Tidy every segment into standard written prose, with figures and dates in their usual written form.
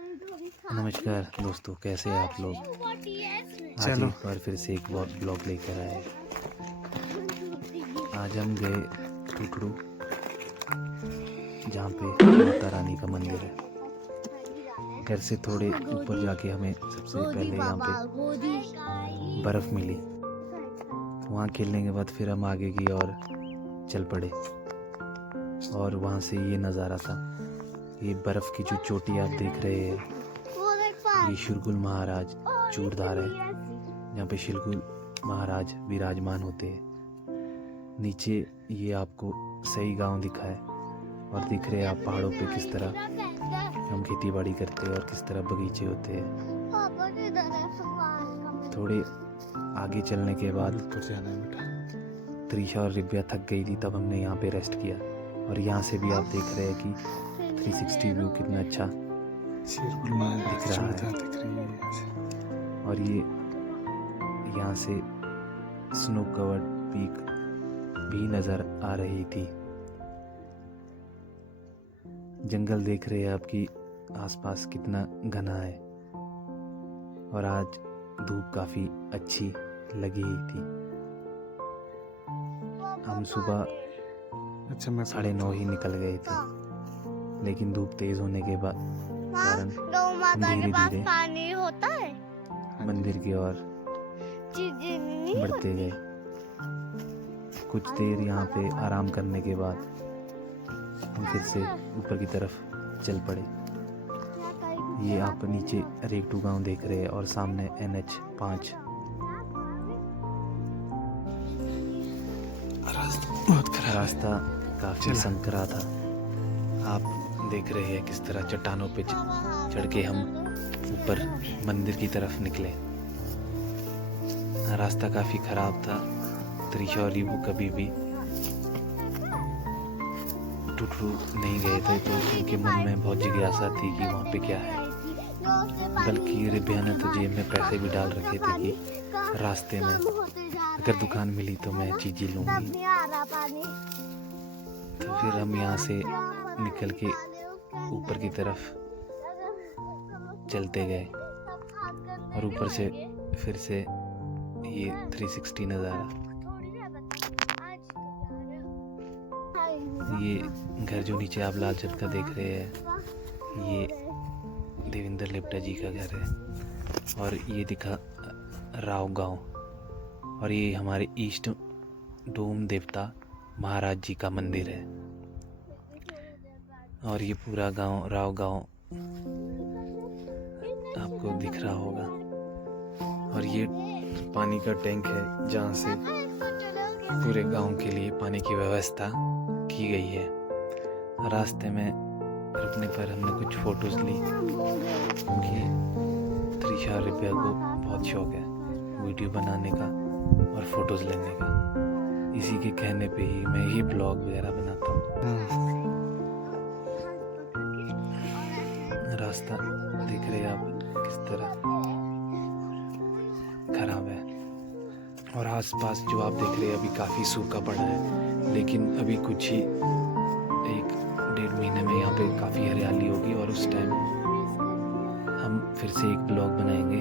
नमस्कार दोस्तों, कैसे हैं आप लोग। आज चलो। एक बार फिर से एक ब्लॉग लेकर आए। आज हम गए टुकड़ू, जहाँ पे माता रानी का मंदिर है। घर से थोड़े ऊपर जाके हमें सबसे पहले यहाँ पे बर्फ़ मिली। वहाँ खेलने के बाद फिर हम आगे की ओर चल पड़े और वहाँ से ये नज़ारा था। ये बर्फ़ की जो चोटी आप देख रहे हैं, ये शिरकुल महाराज चूरधार है, जहाँ पे शिरकुल महाराज विराजमान होते हैं। नीचे ये आपको सही गांव दिखा है और दिख रहे हैं आप पहाड़ों पे किस तरह हम खेती बाड़ी करते हैं और किस तरह बगीचे होते हैं। थोड़े आगे चलने के बाद त्रिशा और रिब्या थक गई थी, तब हमने यहाँ पे रेस्ट किया। और यहाँ से भी आप देख रहे हैं कि 360 व्यू कितना अच्छा दिख रहा है। और ये यहाँ से स्नो कवर्ड पीक भी नज़र आ रही थी। जंगल देख रहे हैं आपकी आसपास कितना घना है। और आज धूप काफ़ी अच्छी लगी थी। हम सुबह 9:30 ही निकल गए थे, लेकिन धूप तेज होने के बाद कारण धीरे धीरे पानी होता है मंदिर की ओर बढ़ते गए। कुछ देर यहाँ पे आराम करने के बाद हम फिर से ऊपर की तरफ चल पड़े। ये आप नीचे रेगटू गांव देख रहे हैं और सामने NH5। रास्ता काफी संकरा था। आप देख रहे हैं किस तरह चट्टानों पे चढ़ के हम ऊपर मंदिर की तरफ निकले। रास्ता काफी खराब था। त्रिशा और रीबू कभी भी टुटरू नहीं गए थे, तो उनके मन में बहुत जिज्ञासा थी कि वहाँ पे क्या है। बल्कि रिब्या ने तो जेब में पैसे भी डाल रखे थे कि रास्ते में अगर दुकान मिली तो मैं चीज़ें लूँगी। तो फिर हम यहाँ से निकल के ऊपर की तरफ चलते गए और ऊपर से फिर से ये 360 नज़ारा। ये घर जो नीचे आप लाल छत का देख रहे हैं, ये देवेंद्र लेप्टा जी का घर है। और ये दिखा राव गांव, और ये हमारे ईष्ट डोम देवता महाराज जी का मंदिर है। और ये पूरा गांव राव गांव आपको दिख रहा होगा। और ये पानी का टैंक है, जहाँ से पूरे गांव के लिए पानी की व्यवस्था की गई है। रास्ते में रुकने पर हमने कुछ फोटोज ली, क्योंकि त्रिशा और रिब्या को बहुत शौक है वीडियो बनाने का और फोटोज लेने का। इसी के कहने पे ही मैं ये ब्लॉग वगैरह बनाता हूँ। रास्ता देख रहे हैं आप किस तरह खराब है। और आसपास जो आप देख रहे हैं अभी काफ़ी सूखा पड़ा है, लेकिन अभी कुछ ही 1-1.5 महीने में यहाँ पे काफ़ी हरियाली होगी। और उस टाइम हम फिर से एक ब्लॉग बनाएंगे।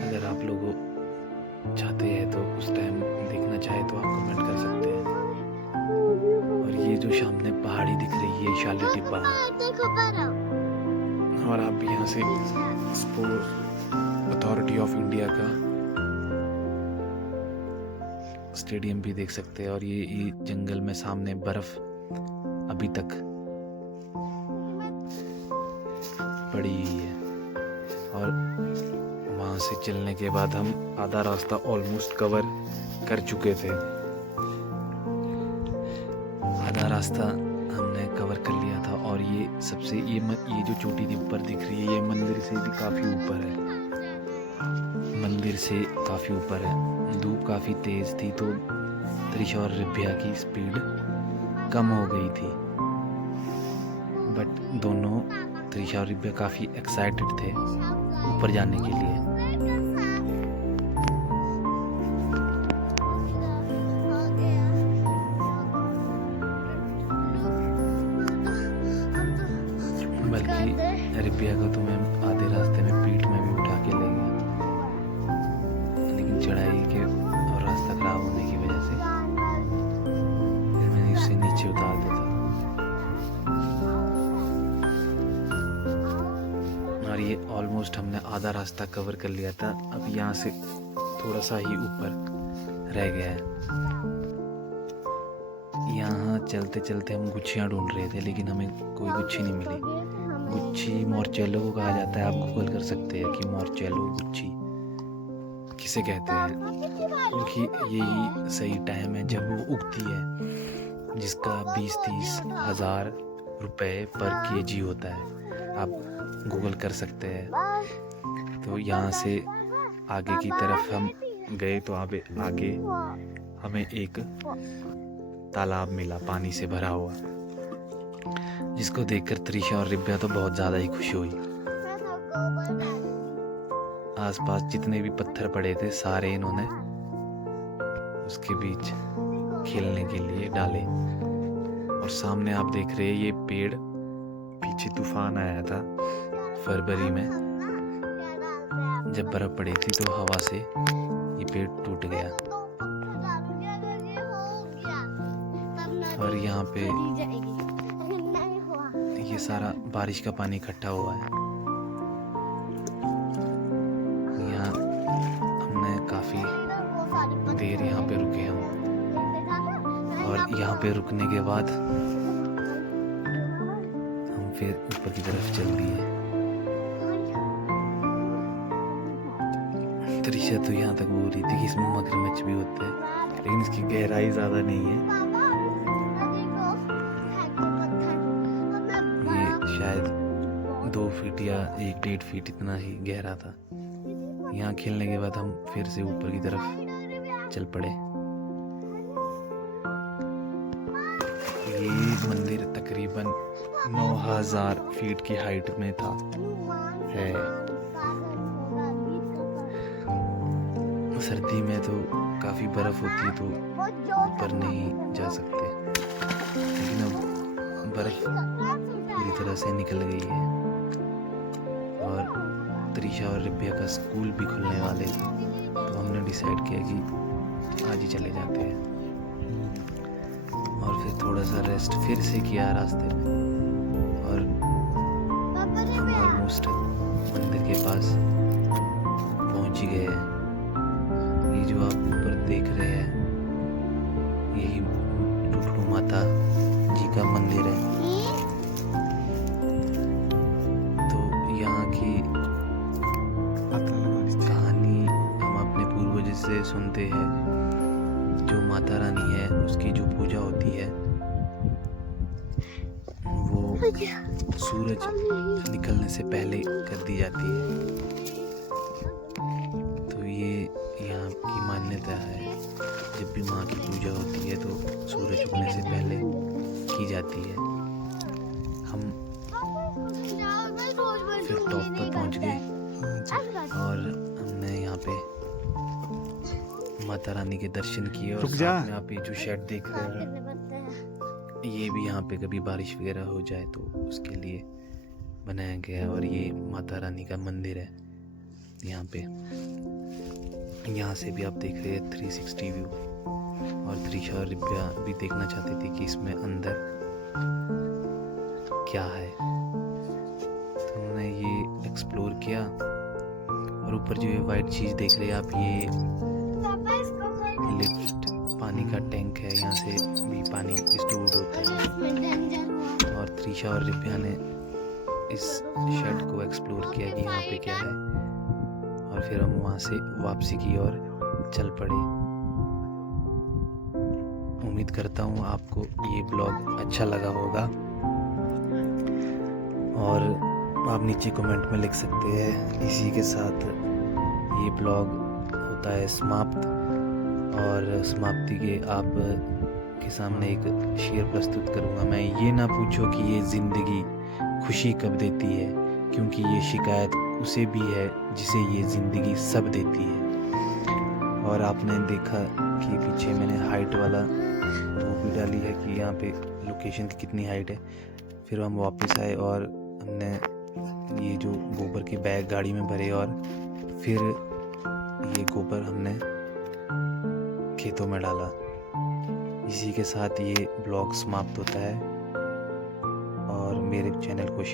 अगर आप लोग चाहते हैं तो उस टाइम देखना चाहे तो आप कमेंट कर सकते हैं। और ये जो सामने पहाड़ी दिख रही है, शाली टिब्बा है। और आप यहाँ से स्पोर्ट्स अथॉरिटी ऑफ इंडिया का स्टेडियम भी देख सकते हैं। और ये जंगल में सामने बर्फ अभी तक पड़ी हुई है। और वहाँ से चलने के बाद हम आधा रास्ता ऑलमोस्ट कवर कर चुके थे। आधा रास्ता हमने कवर कर लिया था। और ये सबसे ये जो चोटी थी ऊपर दिख रही है, ये मंदिर से भी काफ़ी ऊपर है। मंदिर से काफ़ी ऊपर है। धूप काफ़ी तेज़ थी, तो त्रिशा और रिब्या की स्पीड कम हो गई थी। बट दोनों त्रिशा और रिब्या काफ़ी एक्साइटेड थे ऊपर जाने के लिए। बल्कि रिबिया को तो मैं आधे रास्ते में पीठ में भी उठा के ले गया, लेकिन चढ़ाई के और रास्ता खराब होने की वजह से फिर मैंने उसे नीचे उतार दिया था। और ये ऑलमोस्ट हमने आधा रास्ता कवर कर लिया था। अब यहाँ से थोड़ा सा ही ऊपर रह गया है। यहाँ चलते चलते हम गुच्छियाँ ढूंढ रहे थे, लेकिन हमें कोई गुच्छी नहीं मिली। गुच्छी मोरचेलो को कहा जाता है, आप गूगल कर सकते हैं कि मोरचेलो गुच्छी किसे कहते हैं, क्योंकि यही सही टाइम है जब वो उगती है, जिसका 20-30 हज़ार रुपए पर केजी होता है। आप गूगल कर सकते हैं। तो यहाँ से आगे की तरफ हम गए तो आगे हमें एक तालाब मिला पानी से भरा हुआ, जिसको देखकर त्रिशा और रिब्या तो बहुत ज़्यादा ही खुश हुई। आसपास जितने भी पत्थर पड़े थे सारे इन्होंने उसके बीच खेलने के लिए डाले। और सामने आप देख रहे हैं ये पेड़, पीछे तूफान आया था फरवरी में, जब बर्फ पड़ी थी तो हवा से ये पेड़ टूट गया। और यहाँ पे ये सारा बारिश का पानी इकट्ठा हुआ है। यहाँ हमने काफ़ी देर यहाँ पे रुके हम, और यहाँ पे रुकने के बाद हम फिर ऊपर की तरफ चल दिए। त्रिशा तो यहाँ तक बोल रही थी कि इसमें मगरमच्छ भी होते हैं, लेकिन इसकी गहराई ज़्यादा नहीं है। ये शायद 2 फीट या 1-1.5 फीट इतना ही गहरा था। यहाँ खेलने के बाद हम फिर से ऊपर की तरफ चल पड़े। ये मंदिर तकरीबन 9000 फीट की हाइट में था है। सर्दी में तो काफ़ी बर्फ़ होती है तो ऊपर नहीं जा सकते, लेकिन अब बर्फ़ पूरी तरह से निकल गई है। और त्रिशा और रिब्या का स्कूल भी खुलने वाले थे, तो हमने डिसाइड किया कि आज ही चले जाते हैं। और फिर थोड़ा सा रेस्ट फिर से किया रास्ते में, और हम ऑलमोस्ट मंदिर के पास पहुंच ही गए हैं। ये जो आप ऊपर देख रहे हैं यही टुटलू माता जी का मंदिर है। तो यहाँ की कहानी हम अपने पूर्वजों से सुनते हैं। जो माता रानी है उसकी जो पूजा होती है वो सूरज निकलने से पहले कर दी जाती है। तो ये यहाँ की मान्यता है, जब भी माँ की पूजा होती है तो सूरज उगने से पहले की जाती है। हम फिर टॉप पर पहुँच गए और हमने यहाँ पे माता रानी के दर्शन किए। और साथ में आप ये जो शेड देख रहे हैं ये भी यहाँ पे कभी बारिश वगैरह हो जाए तो उसके लिए बनाया गया है। और ये माता रानी का मंदिर है यहाँ पे। यहाँ से भी आप देख रहे हैं 360 व्यू। और त्रिशा और रिब्या भी देखना चाहती थी कि इसमें अंदर क्या है, तो उन्होंने ये एक्सप्लोर किया। और ऊपर जो ये वाइट चीज़ देख रहे हैं आप, ये लिफ्ट पानी का टैंक है, यहाँ से भी पानी स्टोर होता है। और त्रिशा और रिब्या ने इस शेड को एक्सप्लोर किया कि यहाँ पे क्या है, और फिर हम वहाँ से वापसी की ओर चल पड़े। उम्मीद करता हूँ आपको ये ब्लॉग अच्छा लगा होगा, और आप नीचे कमेंट में लिख सकते हैं। इसी के साथ ये ब्लॉग होता है समाप्त, और समाप्ति के आप के सामने एक शेर प्रस्तुत करूँगा मैं। ये ना पूछो कि ये ज़िंदगी खुशी कब देती है, क्योंकि ये शिकायत उसे भी है जिसे ये ज़िंदगी सब देती है। और आपने देखा कि पीछे मैंने हाइट वाला वो भी डाली है कि यहाँ पे लोकेशन की कितनी हाइट है। फिर हम वापस आए और हमने गोबर की बैग गाड़ी में भरे और फिर ये गोबर हमने खेतों में डाला। इसी के साथ ये ब्लॉग समाप्त होता है और मेरे चैनल को